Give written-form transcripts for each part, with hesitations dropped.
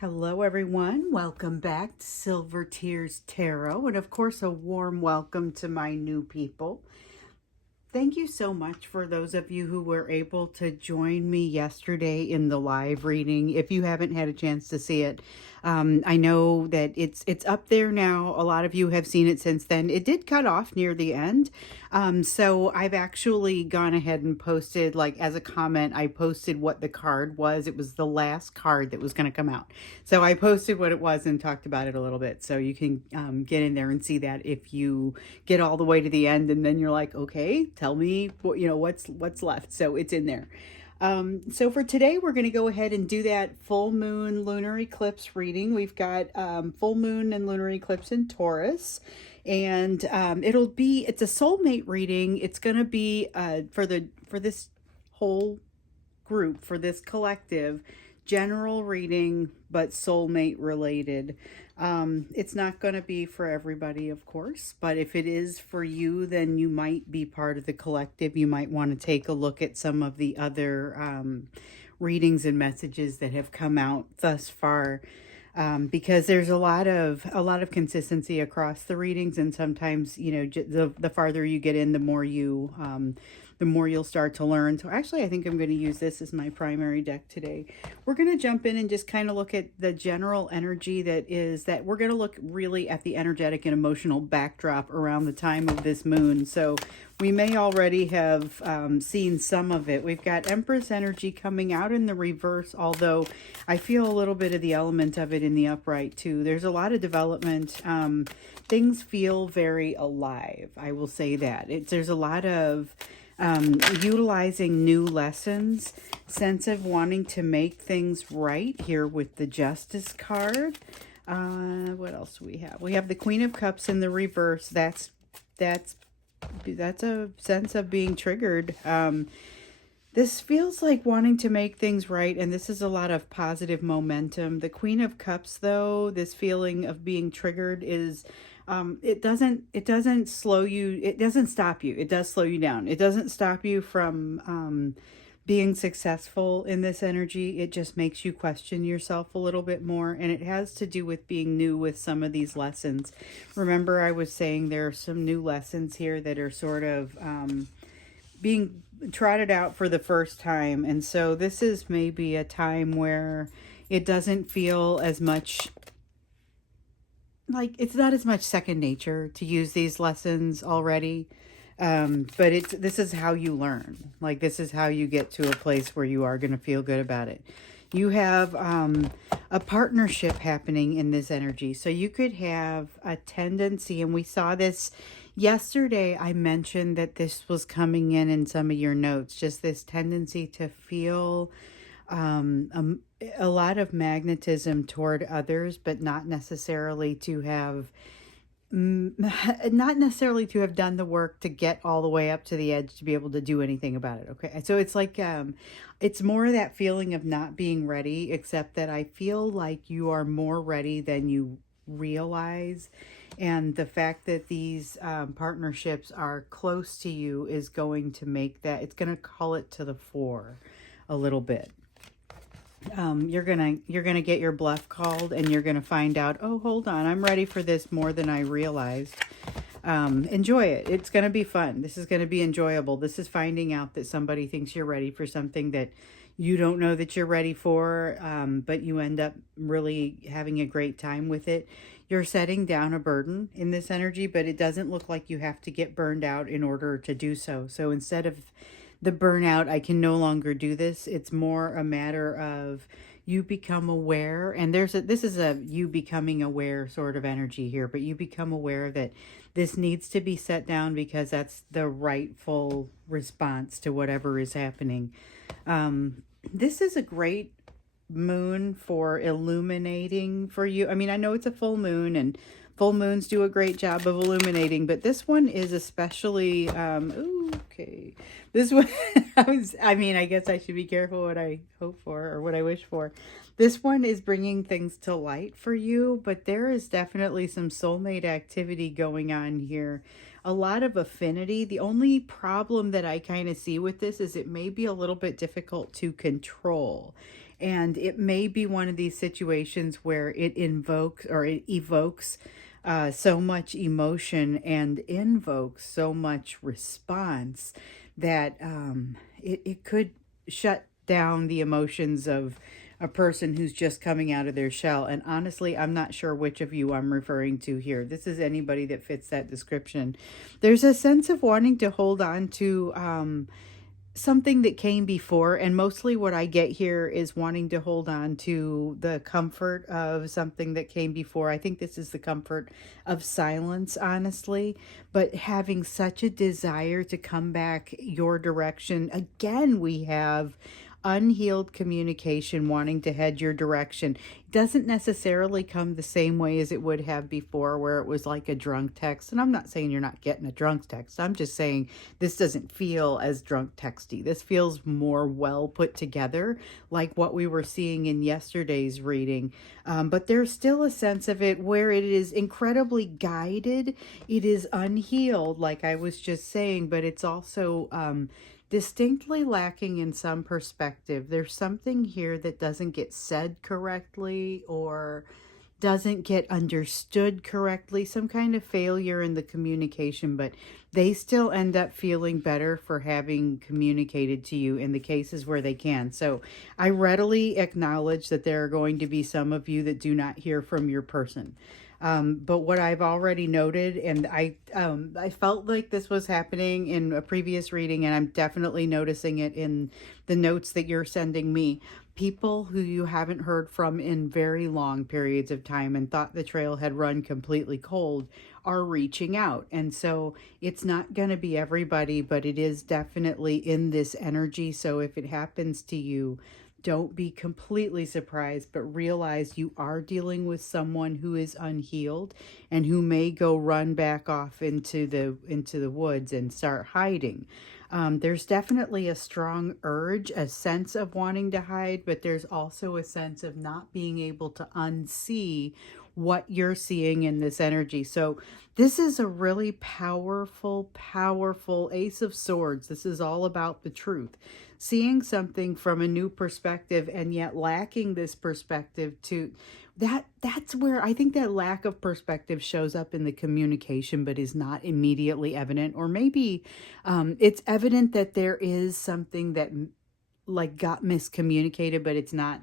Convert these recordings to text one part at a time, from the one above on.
Hello, everyone. Welcome back to Silver Tears Tarot. And of course, a warm welcome to my new people. Thank you so much for those of you who were able to join me yesterday in the live reading. If you haven't had a chance to see it, I know that it's up there now. A lot of you have seen it since then. It did cut off near the end. So I've actually gone ahead and posted, like as a comment, I posted what the card was. It was the last card that was going to come out. So I posted what it was and talked about it a little bit. So you can get in there and see that if you get all the way to the end and then you're like, okay, tell me what, what's left. So it's in there. So for today, we're going to go ahead and do that full moon lunar eclipse reading. We've got full moon and lunar eclipse in Taurus. And it's a soulmate reading. It's going to be for this whole group, for this collective, general reading, but soulmate related. It's not going to be for everybody, of course, but if it is for you, then you might be part of the collective. You might want to take a look at some of the other readings and messages that have come out thus far. Because there's a lot of consistency across the readings, and sometimes the farther you get in, the more you'll start to learn. So actually, I think I'm going to use this as my primary deck today. We're going to jump in and just kind of look at the general energy that we're going to look really at the energetic and emotional backdrop around the time of this moon. So we may already have seen some of it. We've got Empress energy coming out in the reverse, although I feel a little bit of the element of it in the upright too. There's a lot of development. Things feel very alive. I will say that. There's a lot of utilizing new lessons, sense of wanting to make things right here with the Justice card. What else do we have? We have the Queen of Cups in the reverse. That's a sense of being triggered. This feels like wanting to make things right, and this is a lot of positive momentum. The Queen of Cups, though, this feeling of being triggered is it doesn't slow you. It doesn't stop you. It does slow you down. It doesn't stop you from being successful in this energy. It just makes you question yourself a little bit more, and it has to do with being new with some of these lessons. Remember, I was saying there are some new lessons here that are sort of being trotted out for the first time, and so this is maybe a time where it doesn't feel as much like it's not as much second nature to use these lessons already. But this is how you learn. Like, this is how you get to a place where you are going to feel good about it. You have a partnership happening in this energy. So you could have a tendency, and we saw this yesterday. I mentioned that this was coming in some of your notes, just this tendency to feel a lot of magnetism toward others, but not necessarily to have done the work to get all the way up to the edge to be able to do anything about it. Okay. So it's like, it's more that feeling of not being ready, except that I feel like you are more ready than you realize. And the fact that these partnerships are close to you is going to make that, it's going to call it to the fore a little bit. You're gonna get your bluff called, and you're gonna find out, oh, hold on, I'm ready for this more than I realized. Enjoy it. It's gonna be fun. This is gonna be enjoyable. This is finding out that somebody thinks you're ready for something that you don't know that you're ready for, but you end up really having a great time with it. You're setting down a burden in this energy, but it doesn't look like you have to get burned out in order to do so. So instead of the burnout, I can no longer do this, it's more a matter of you become aware, and this is a you becoming aware sort of energy here, but you become aware that this needs to be set down because that's the rightful response to whatever is happening. This is a great moon for illuminating for you. I mean, I know it's a full moon, and full moons do a great job of illuminating, but this one is especially, okay. This one, I guess I should be careful what I hope for or what I wish for. This one is bringing things to light for you, but there is definitely some soulmate activity going on here. A lot of affinity. The only problem that I kind of see with this is it may be a little bit difficult to control. And it may be one of these situations where it invokes or it evokes so much emotion and invokes so much response that it could shut down the emotions of a person who's just coming out of their shell. And honestly, I'm not sure which of you I'm referring to here. This is anybody that fits that description. There's a sense of wanting to hold on to something that came before, and mostly what I get here is wanting to hold on to the comfort of something that came before. I think this is the comfort of silence, honestly, but having such a desire to come back your direction. Again, we have unhealed communication wanting to head your direction. It doesn't necessarily come the same way as it would have before, where it was like a drunk text. And I'm not saying you're not getting a drunk text. I'm just saying this doesn't feel as drunk texty. This feels more well put together, like what we were seeing in yesterday's reading. But there's still a sense of it where it is incredibly guided. It is unhealed, like I was just saying, but it's also distinctly lacking in some perspective. There's something here that doesn't get said correctly or doesn't get understood correctly, some kind of failure in the communication, but they still end up feeling better for having communicated to you in the cases where they can. So I readily acknowledge that there are going to be some of you that do not hear from your person. But what I've already noted, and I felt like this was happening in a previous reading, and I'm definitely noticing it in the notes that you're sending me. People who you haven't heard from in very long periods of time and thought the trail had run completely cold are reaching out. And so it's not going to be everybody, but it is definitely in this energy. So if it happens to you, don't be completely surprised, but realize you are dealing with someone who is unhealed and who may go run back off into the woods and start hiding. There's definitely a strong urge, a sense of wanting to hide, but there's also a sense of not being able to unsee what you're seeing in this energy. So this is a really powerful, powerful Ace of Swords. This is all about the truth. Seeing something from a new perspective and yet lacking this perspective to that's where I think that lack of perspective shows up in the communication but is not immediately evident, or maybe it's evident that there is something that like got miscommunicated, but it's not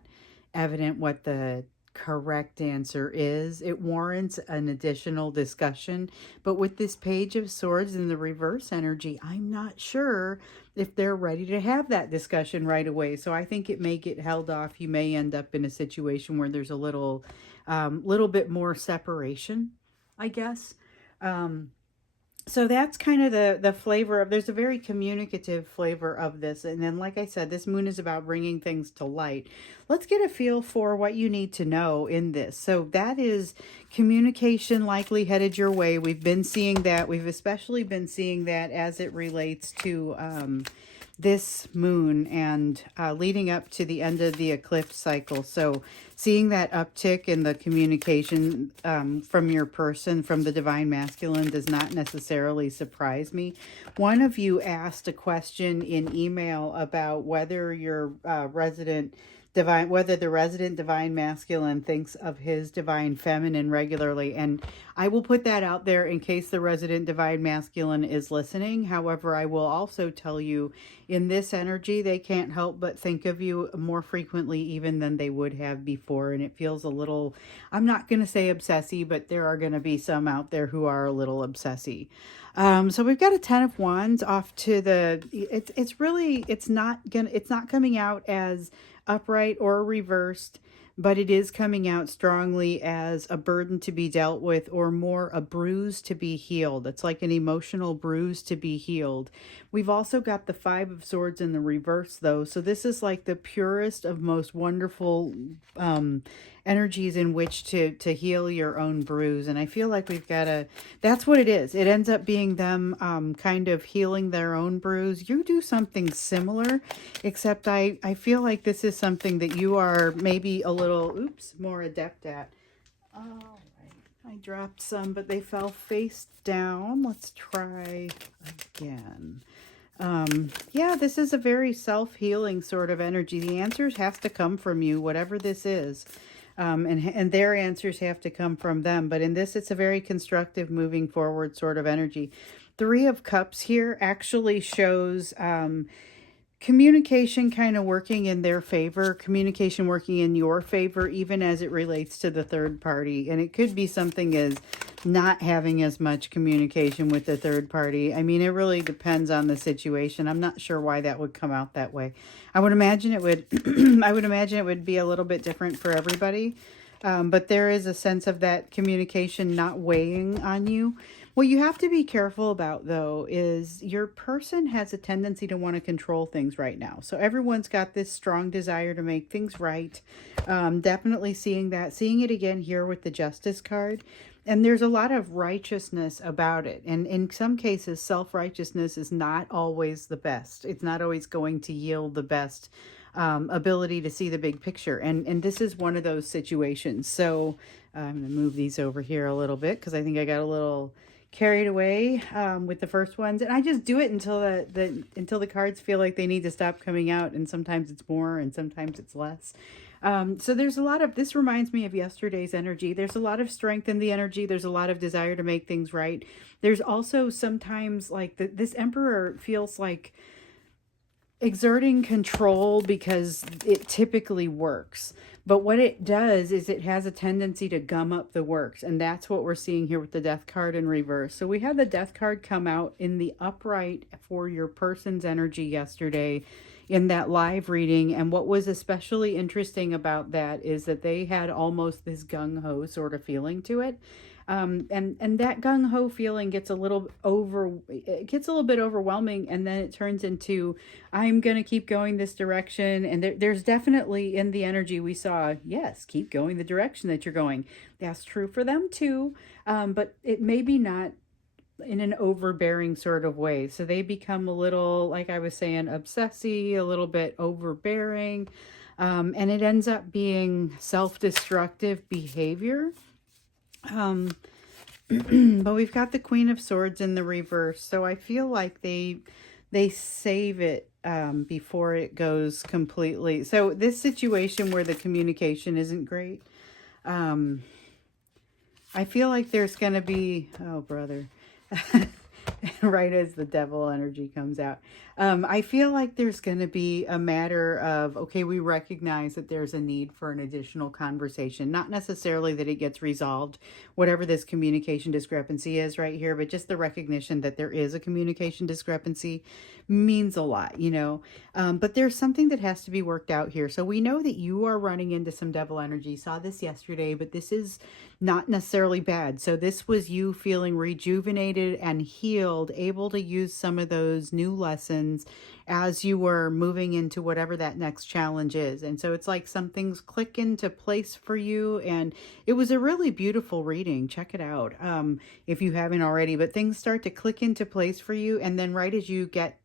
evident what the correct answer is. It warrants an additional discussion. But with this Page of Swords in the reverse energy, I'm not sure if they're ready to have that discussion right away. So I think it may get held off. You may end up in a situation where there's a little bit more separation, I guess. So that's kind of the flavor of, there's a very communicative flavor of this. And then, like I said, this moon is about bringing things to light. Let's get a feel for what you need to know in this. So that is communication likely headed your way. We've been seeing that. We've especially been seeing that as it relates to this moon and leading up to the end of the eclipse cycle. So seeing that uptick in the communication from your person, from the divine masculine, does not necessarily surprise me. One of you asked a question in email about whether your whether the resident divine masculine thinks of his divine feminine regularly. And I will put that out there in case the resident divine masculine is listening. However, I will also tell you, in this energy, they can't help but think of you more frequently even than they would have before. And it feels a little, I'm not going to say obsessive, but there are going to be some out there who are a little obsessive. So we've got a 10 of Wands off to the, it's not coming out as upright or reversed, but it is coming out strongly as a burden to be dealt with, or more a bruise to be healed. It's like an emotional bruise to be healed. We've also got the 5 of Swords in the reverse, though. So this is like the purest of most wonderful energies in which to heal your own bruise. And I feel like we've got that's what it is. It ends up being them kind of healing their own bruise. You do something similar, except I feel like this is something that you are maybe a little, more adept at. Oh, I dropped some, but they fell face down. Let's try again. Yeah, this is a very self-healing sort of energy. The answers has to come from you, whatever this is. And their answers have to come from them. But in this, it's a very constructive, moving forward sort of energy. Three of Cups here actually shows communication kind of working in their favor, communication working in your favor, even as it relates to the third party. And it could be something as not having as much communication with the third party. I mean, it really depends on the situation. I'm not sure why that would come out that way. I would imagine it would, I would imagine it would be a little bit different for everybody. But there is a sense of that communication not weighing on you. What you have to be careful about, though, is your person has a tendency to want to control things right now. So everyone's got this strong desire to make things right. Definitely seeing that, seeing it again here with the Justice card. And there's a lot of righteousness about it. And in some cases, self-righteousness is not always the best. It's not always going to yield the best ability to see the big picture. And this is one of those situations. So I'm going to move these over here a little bit because I think I got a little carried away with the first ones. And I just do it until until the cards feel like they need to stop coming out. And sometimes it's more and sometimes it's less. So there's a lot of, this reminds me of yesterday's energy. There's a lot of strength in the energy. There's a lot of desire to make things right. There's also sometimes like this Emperor feels like exerting control because it typically works. But what it does is it has a tendency to gum up the works. And that's what we're seeing here with the Death card in reverse. So we had the Death card come out in the upright for your person's energy yesterday in that live reading. And what was especially interesting about that is that they had almost this gung-ho sort of feeling to it. And that gung-ho feeling gets a little bit overwhelming, and then it turns into, I'm going to keep going this direction. And there's definitely in the energy we saw, yes, keep going the direction that you're going. That's true for them too. But it may be not in an overbearing sort of way. So they become a little, like I was saying, obsessive, a little bit overbearing. And it ends up being self-destructive behavior. But we've got the Queen of Swords in the reverse. So I feel like they save it before it goes completely. So this situation where the communication isn't great, I feel like there's going to be, oh, brother, right as the devil energy comes out. I feel like there's going to be a matter of, okay, we recognize that there's a need for an additional conversation. Not necessarily that it gets resolved, whatever this communication discrepancy is right here, but just the recognition that there is a communication discrepancy means a lot, you know. But there's something that has to be worked out here. So we know that you are running into some devil energy. Saw this yesterday, but this is not necessarily bad. So this was you feeling rejuvenated and healed, able to use some of those new lessons as you were moving into whatever that next challenge is. And so it's like some things click into place for you. And it was a really beautiful reading. Check it out if you haven't already. But things start to click into place for you. And then right as you get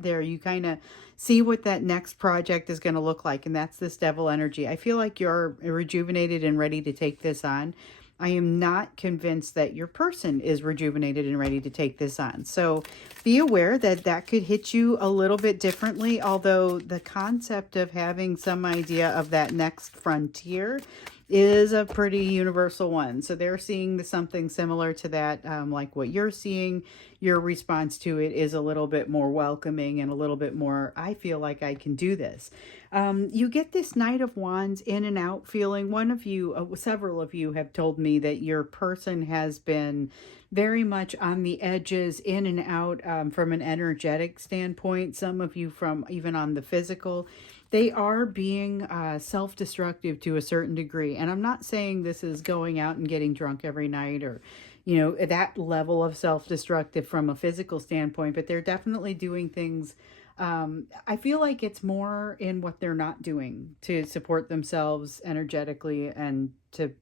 there, you kind of see what that next project is going to look like. And that's this devil energy. I feel like you're rejuvenated and ready to take this on. I am not convinced that your person is rejuvenated and ready to take this on. So be aware that that could hit you a little bit differently, although the concept of having some idea of that next frontier is a pretty universal one. So they're seeing something similar to that, like what you're seeing. Your response to it is a little bit more welcoming and a little bit more, I feel like I can do this. You get this Knight of Wands in and out feeling. One of you, several of you have told me that your person has been very much on the edges, in and out from an energetic standpoint. Some of you from even on the physical. They are being self-destructive to a certain degree. And I'm not saying this is going out and getting drunk every night or, you know, that level of self-destructive from a physical standpoint, but they're definitely doing things. I feel like it's more in what they're not doing to support themselves energetically and to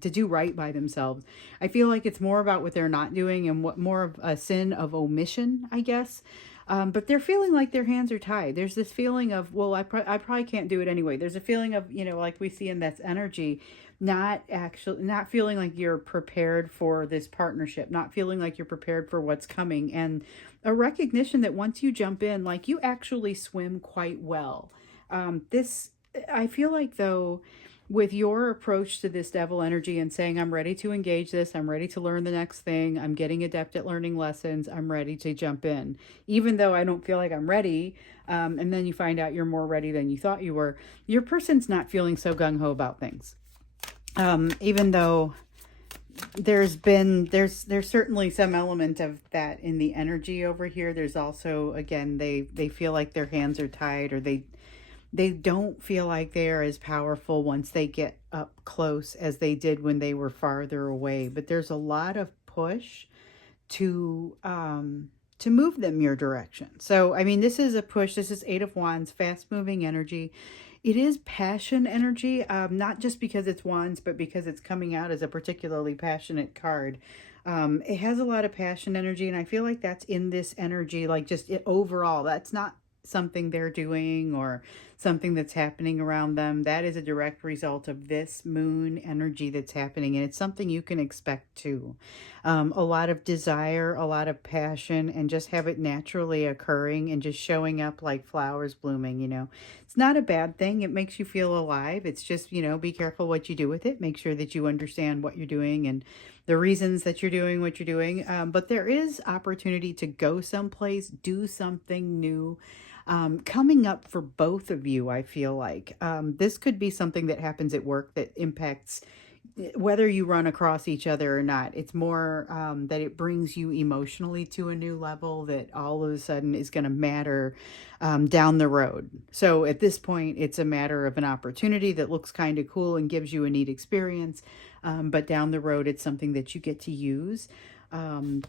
do right by themselves. I feel like it's more about what they're not doing and what more of a sin of omission, I guess. But they're feeling like their hands are tied. There's this feeling of, well, I probably can't do it anyway. There's a feeling of, like we see in that energy, not feeling like you're prepared for this partnership, not feeling like you're prepared for what's coming, and a recognition that once you jump in, like, you actually swim quite well. This, I feel like, though, with your approach to this devil energy and saying, I'm ready to engage this, I'm ready to learn the next thing, I'm getting adept at learning lessons, I'm ready to jump in, even though I don't feel like I'm ready, and then you find out you're more ready than you thought you were, your person's not feeling so gung-ho about things. Even though there's certainly some element of that in the energy over here. There's also, again, they feel like their hands are tied, or they don't feel like they are as powerful once they get up close as they did when they were farther away. But there's a lot of push to move them your direction. So, I mean, this is a push. This is Eight of Wands, fast moving energy. It is passion energy, not just because it's wands, but because it's coming out as a particularly passionate card. It has a lot of passion energy, and I feel like that's in this energy, like, just overall. That's not something they're doing or something that's happening around them. That is a direct result of this moon energy that's happening, and it's something you can expect too. A lot of desire, a lot of passion, and just have it naturally occurring and just showing up like flowers blooming. It's not a bad thing. It makes you feel alive. It's just, be careful what you do with it. Make sure that you understand what you're doing and the reasons that you're doing what you're doing. But there is opportunity to go someplace, do something new, coming up for both of you. I feel like this could be something that happens at work that impacts whether you run across each other or not. It's more that it brings you emotionally to a new level that all of a sudden is going to matter down the road. So at this point, it's a matter of an opportunity that looks kind of cool and gives you a neat experience. But down the road, it's something that you get to use and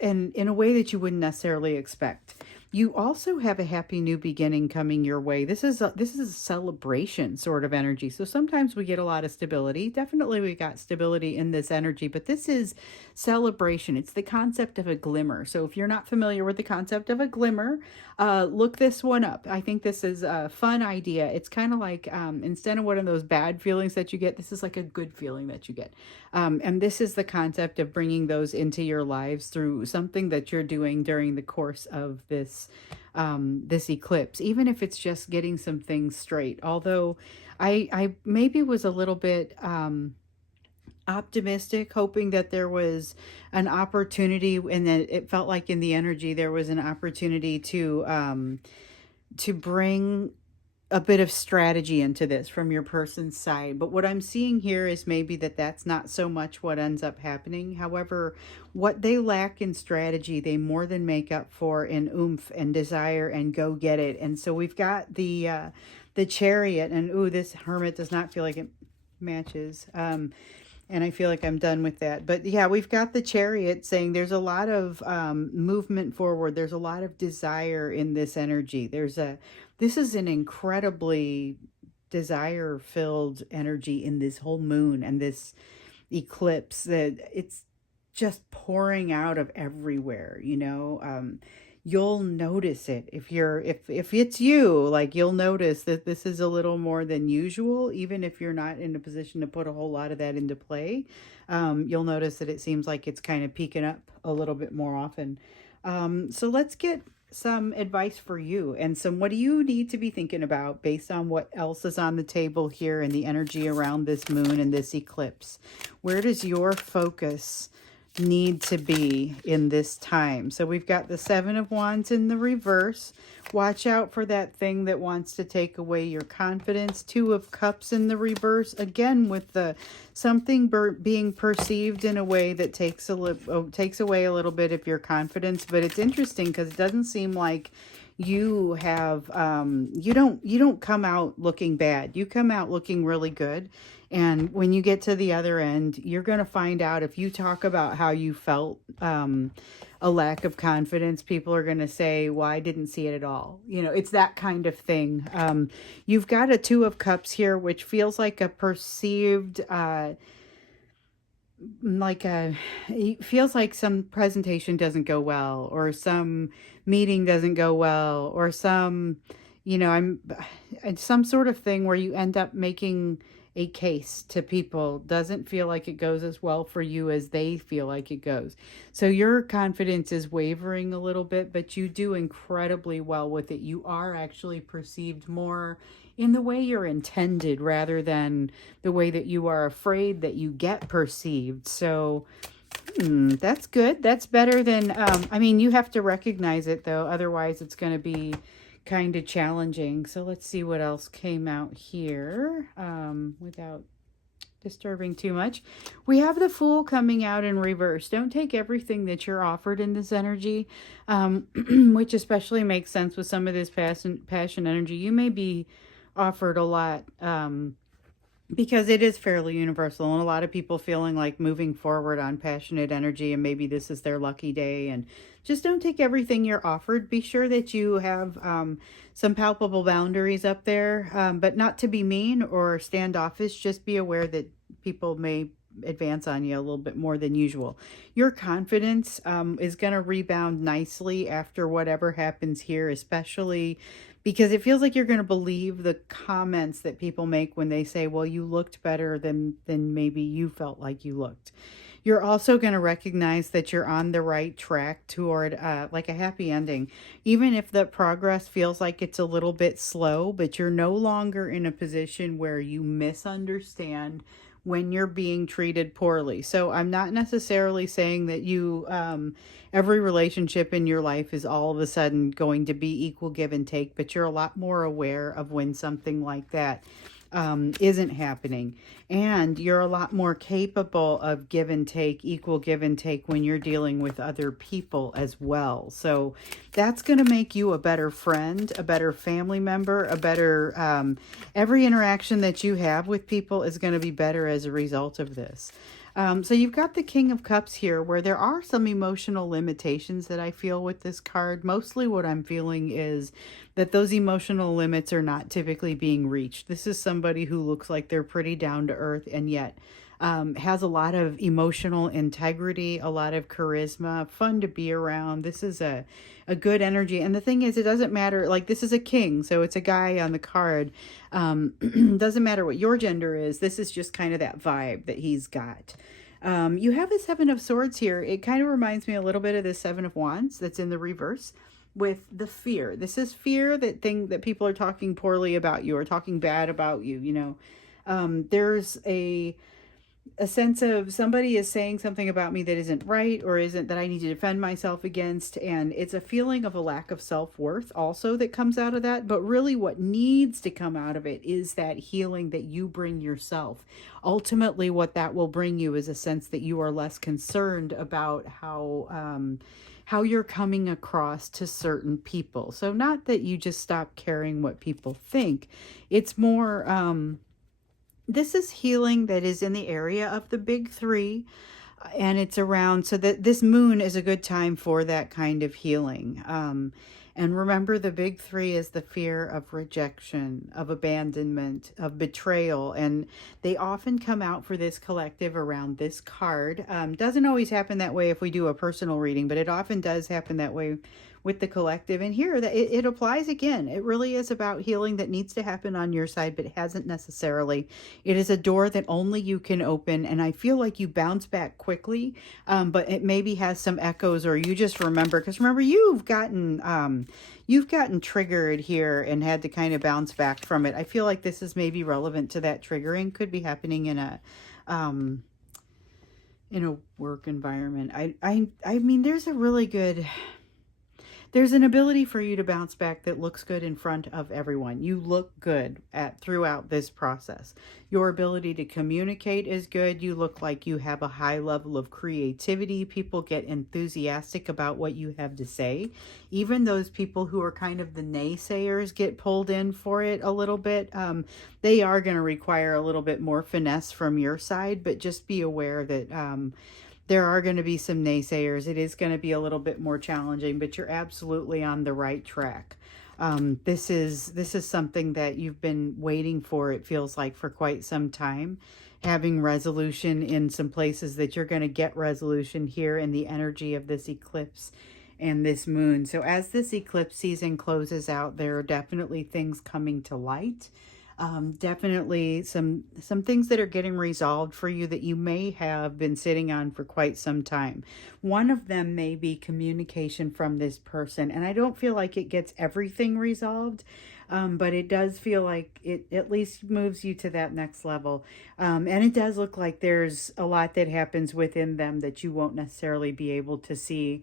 in a way that you wouldn't necessarily expect. You also have a happy new beginning coming your way. This is a celebration sort of energy. So sometimes we get a lot of stability. Definitely we got stability in this energy, but this is celebration. It's the concept of a glimmer. So if you're not familiar with the concept of a glimmer, look this one up. I think this is a fun idea. It's kind of like, instead of one of those bad feelings that you get, this is like a good feeling that you get. And this is the concept of bringing those into your lives through something that you're doing during the course of this eclipse, even if it's just getting some things straight. Although I maybe was a little bit optimistic, hoping that there was an opportunity, and that it felt like in the energy there was an opportunity to bring a bit of strategy into this from your person's side. But what I'm seeing here is maybe that's not so much what ends up happening. However, what they lack in strategy, they more than make up for in oomph and desire and go get it. And so we've got the Chariot, and ooh, this Hermit does not feel like it matches. And I feel like I'm done with that. But yeah, we've got the Chariot saying there's a lot of movement forward. There's a lot of desire in this energy. This is an incredibly desire-filled energy in this whole moon and this eclipse, that it's just pouring out of everywhere. You'll notice it if it's you, like, you'll notice that this is a little more than usual, even if you're not in a position to put a whole lot of that into play. You'll notice that it seems like it's kind of peaking up a little bit more often. So let's get some advice for you and what do you need to be thinking about based on what else is on the table here and the energy around this moon and this eclipse. Where does your focus need to be in this time? So we've got the Seven of Wands in the reverse. Watch out for that thing that wants to take away your confidence. Two of Cups in the reverse, again with the something being perceived in a way that takes away a little bit of your confidence. But it's interesting because it doesn't seem like you have you don't come out looking bad. You come out looking really good. And when you get to the other end, you're going to find out, if you talk about how you felt a lack of confidence, people are going to say, well, I didn't see it at all. It's that kind of thing. You've got a Two of Cups here, which feels like a perceived like it feels like some presentation doesn't go well, or some meeting doesn't go well, or some, I'm it's some sort of thing where you end up making a case to people doesn't feel like it goes as well for you as they feel like it goes. So your confidence is wavering a little bit, but you do incredibly well with it. You are actually perceived more in the way you're intended rather than the way that you are afraid that you get perceived. So, that's good. That's better than, I mean, you have to recognize it though. Otherwise, it's going to be kind of challenging. So, let's see what else came out here without disturbing too much. We have the Fool coming out in reverse. Don't take everything that you're offered in this energy, which especially makes sense with some of this passion energy. You may be offered a lot. Because it is fairly universal, and a lot of people feeling like moving forward on passionate energy, and maybe this is their lucky day. And just don't take everything you're offered. Be sure that you have some palpable boundaries up there, but not to be mean or standoffish. Just be aware that people may advance on you a little bit more than usual. Your confidence is going to rebound nicely after whatever happens here, especially because it feels like you're going to believe the comments that people make when they say, well, you looked better than maybe you felt like you looked. You're also going to recognize that you're on the right track toward like a happy ending, even if the progress feels like it's a little bit slow, but you're no longer in a position where you misunderstand when you're being treated poorly. So I'm not necessarily saying that every relationship in your life is all of a sudden going to be equal give and take, but you're a lot more aware of when something like that isn't happening. And you're a lot more capable of give and take, equal give and take when you're dealing with other people as well. So that's going to make you a better friend, a better family member, a better, every interaction that you have with people is going to be better as a result of this. So you've got the King of Cups here, where there are some emotional limitations that I feel with this card. Mostly what I'm feeling is that those emotional limits are not typically being reached. This is somebody who looks like they're pretty down to earth and yet has a lot of emotional integrity, a lot of charisma, fun to be around. This is a good energy. And the thing is, it doesn't matter, like this is a king, so it's a guy on the card. Doesn't matter what your gender is. This is just kind of that vibe that he's got. You have the Seven of Swords here. It kind of reminds me a little bit of the Seven of Wands that's in the reverse with the fear. This is fear that people are talking poorly about you or talking bad about you, there's a sense of somebody is saying something about me that isn't right or isn't that I need to defend myself against. And it's a feeling of a lack of self-worth also that comes out of that. But really what needs to come out of it is that healing that you bring yourself. Ultimately, what that will bring you is a sense that you are less concerned about how you're coming across to certain people. So not that you just stop caring what people think. It's more, this is healing that is in the area of the big three, and it's around, so that this moon is a good time for that kind of healing. And remember, the big three is the fear of rejection, of abandonment, of betrayal, and they often come out for this collective around this card. Doesn't always happen that way if we do a personal reading, but it often does happen that way with the collective. And here that it applies again. It really is about healing that needs to happen on your side, but it hasn't necessarily. It is a door that only you can open, and I feel like you bounce back quickly, but it maybe has some echoes, or you just remember, because remember, you've gotten triggered here and had to kind of bounce back from it. I feel like this is maybe relevant to that triggering. Could be happening in a work environment. I mean, there's an ability for you to bounce back that looks good in front of everyone. You look good throughout this process. Your ability to communicate is good. You look like you have a high level of creativity. People get enthusiastic about what you have to say. Even those people who are kind of the naysayers get pulled in for it a little bit. They are going to require a little bit more finesse from your side, but just be aware that there are going to be some naysayers. It is going to be a little bit more challenging, but you're absolutely on the right track. This is something that you've been waiting for, it feels like, for quite some time. Having resolution in some places that you're going to get resolution here in the energy of this eclipse and this moon. So as this eclipse season closes out, there are definitely things coming to light. Definitely some things that are getting resolved for you that you may have been sitting on for quite some time. One of them may be communication from this person, and I don't feel like it gets everything resolved, but it does feel like it at least moves you to that next level. And it does look like there's a lot that happens within them that you won't necessarily be able to see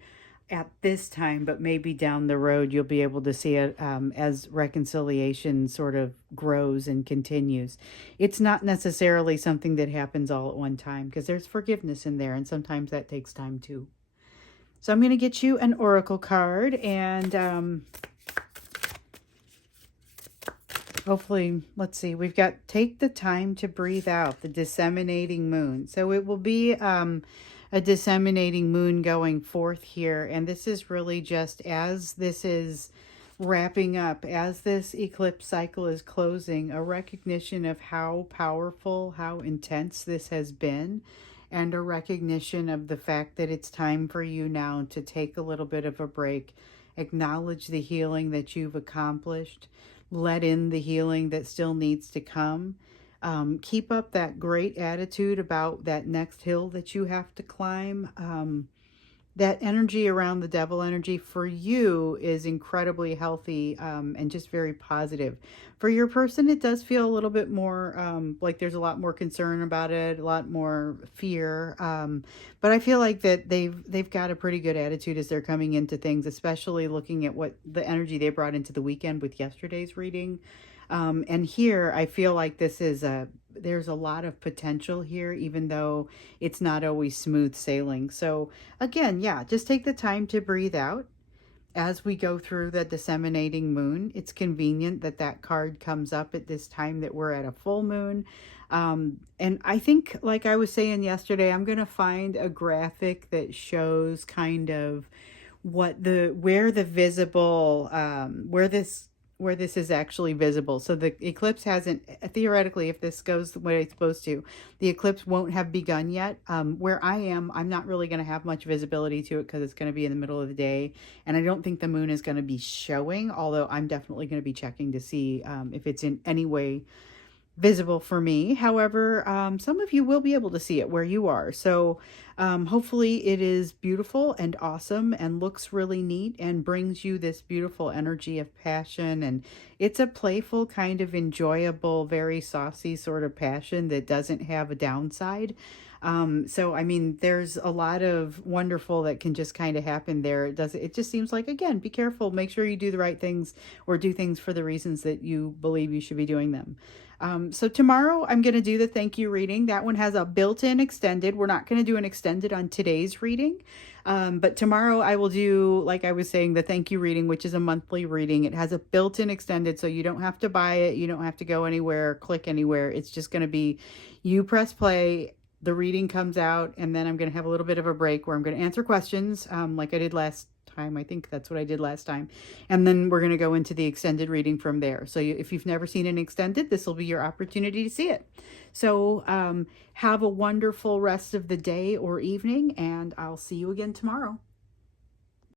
at this time, but maybe down the road you'll be able to see it as reconciliation sort of grows and continues. It's not necessarily something that happens all at one time, because there's forgiveness in there, and sometimes that takes time too. So I'm going to get you an oracle card, and hopefully, let's see, we've got take the time to breathe out, the disseminating moon. So it will be a disseminating moon going forth here. And this is really just as this is wrapping up, as this eclipse cycle is closing, a recognition of how powerful, how intense this has been, and a recognition of the fact that it's time for you now to take a little bit of a break, acknowledge the healing that you've accomplished, let in the healing that still needs to come. Keep up that great attitude about that next hill that you have to climb. That energy around the devil energy for you is incredibly healthy, and just very positive. For your person, it does feel a little bit more like there's a lot more concern about it, a lot more fear. But I feel like that they've got a pretty good attitude as they're coming into things, especially looking at what the energy they brought into the weekend with yesterday's reading. And here I feel like there's a lot of potential here, even though it's not always smooth sailing. So again, yeah, just take the time to breathe out as we go through the disseminating moon. It's convenient that that card comes up at this time that we're at a full moon. And I think, like I was saying yesterday, I'm going to find a graphic that shows kind of where the visible, where this is actually visible. So the eclipse hasn't, theoretically, if this goes the way it's supposed to, the eclipse won't have begun yet. Where I am, I'm not really going to have much visibility to it because it's going to be in the middle of the day. And I don't think the moon is going to be showing, although I'm definitely going to be checking to see if it's in any way visible for me. However, some of you will be able to see it where you are. So hopefully it is beautiful and awesome and looks really neat and brings you this beautiful energy of passion. And it's a playful, kind of enjoyable, very saucy sort of passion that doesn't have a downside. So, I mean, there's a lot of wonderful that can just kind of happen there. It just seems like, again, be careful, make sure you do the right things or do things for the reasons that you believe you should be doing them. So tomorrow I'm going to do the thank you reading. That one has a built-in extended. We're not going to do an extended on today's reading. But tomorrow I will do, like I was saying, the thank you reading, which is a monthly reading. It has a built-in extended, so you don't have to buy it. You don't have to go anywhere, click anywhere. It's just going to be, you press play, the reading comes out, and then I'm going to have a little bit of a break where I'm going to answer questions, like I did last time. I think that's what I did last time. And then we're going to go into the extended reading from there. So if you've never seen an extended, this will be your opportunity to see it. So have a wonderful rest of the day or evening, and I'll see you again tomorrow.